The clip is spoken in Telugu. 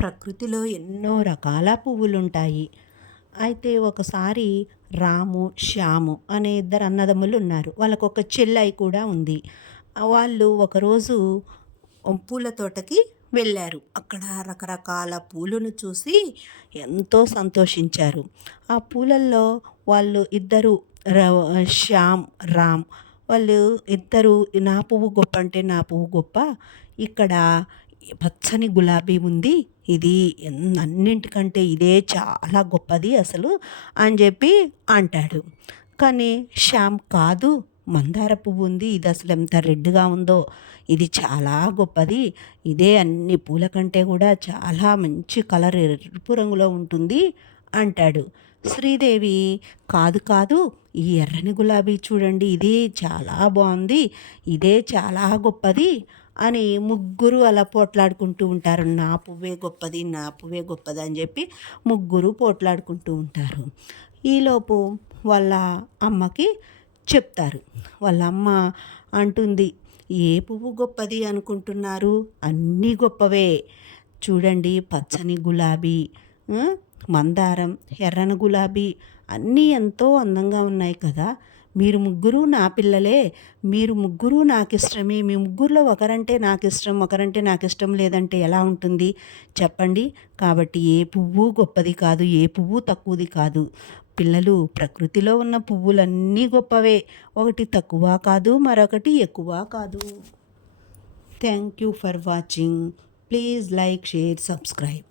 ప్రకృతిలో ఎన్నో రకాల పువ్వులుంటాయి. అయితే ఒకసారి రాము, శ్యాము అనే ఇద్దరు అన్నదమ్ములు ఉన్నారు. వాళ్ళకొక చెల్లాయి కూడా ఉంది. వాళ్ళు ఒకరోజు పూల తోటకి వెళ్ళారు. అక్కడ రకరకాల పూలను చూసి ఎంతో సంతోషించారు. ఆ పూలల్లో వాళ్ళు ఇద్దరు ర శ్యామ్, రామ్ వాళ్ళు ఇద్దరు నా పువ్వు గొప్ప అంటే నా పువ్వు గొప్ప. ఇక్కడ పచ్చని గులాబీ ఉంది. ఇది అన్నింటికంటే ఇదే చాలా గొప్పది అసలు అని చెప్పి అంటాడు. కానీ శ్యామ్ కాదు, మందార పువ్వు ఉంది. ఇది అసలు ఎంత రెడ్గా ఉందో, ఇది చాలా గొప్పది. ఇదే అన్ని పూల కంటే కూడా చాలా మంచి కలర్, ఎరుపు రంగులో ఉంటుంది అంటాడు. శ్రీదేవి కాదు కాదు, ఈ ఎర్రని గులాబీ చూడండి, ఇదే చాలా బాగుంది, ఇదే చాలా గొప్పది అని ముగ్గురు అలా పోట్లాడుకుంటూ ఉంటారు. నా పువ్వే గొప్పది, నా పువ్వే గొప్పది అని చెప్పి ముగ్గురు పోట్లాడుకుంటూ ఉంటారు. ఈలోపు వాళ్ళ అమ్మకి చెప్తారు. వాళ్ళ అమ్మ అంటుంది, ఏ పువ్వు గొప్పది అనుకుంటున్నారు, అన్నీ గొప్పవే. చూడండి, పచ్చని గులాబీ, మందారం, ఎర్రని గులాబీ అన్నీ ఎంతో అందంగా ఉన్నాయి కదా. మీరు ముగ్గురు నా పిల్లలే, మీరు ముగ్గురు నాకు ఇష్టమే. మీ ముగ్గురులో ఒకరంటే నాకు ఇష్టం, ఒకరంటే నాకు ఇష్టం లేదంటే ఎలా ఉంటుంది చెప్పండి. కాబట్టి ఏ పువ్వు గొప్పది కాదు, ఏ పువ్వు తక్కువది కాదు. పిల్లలు, ప్రకృతిలో ఉన్న పువ్వులన్నీ గొప్పవే. ఒకటి తక్కువ కాదు, మరొకటి ఎక్కువ కాదు. Thank you for watching. Please like, share, subscribe.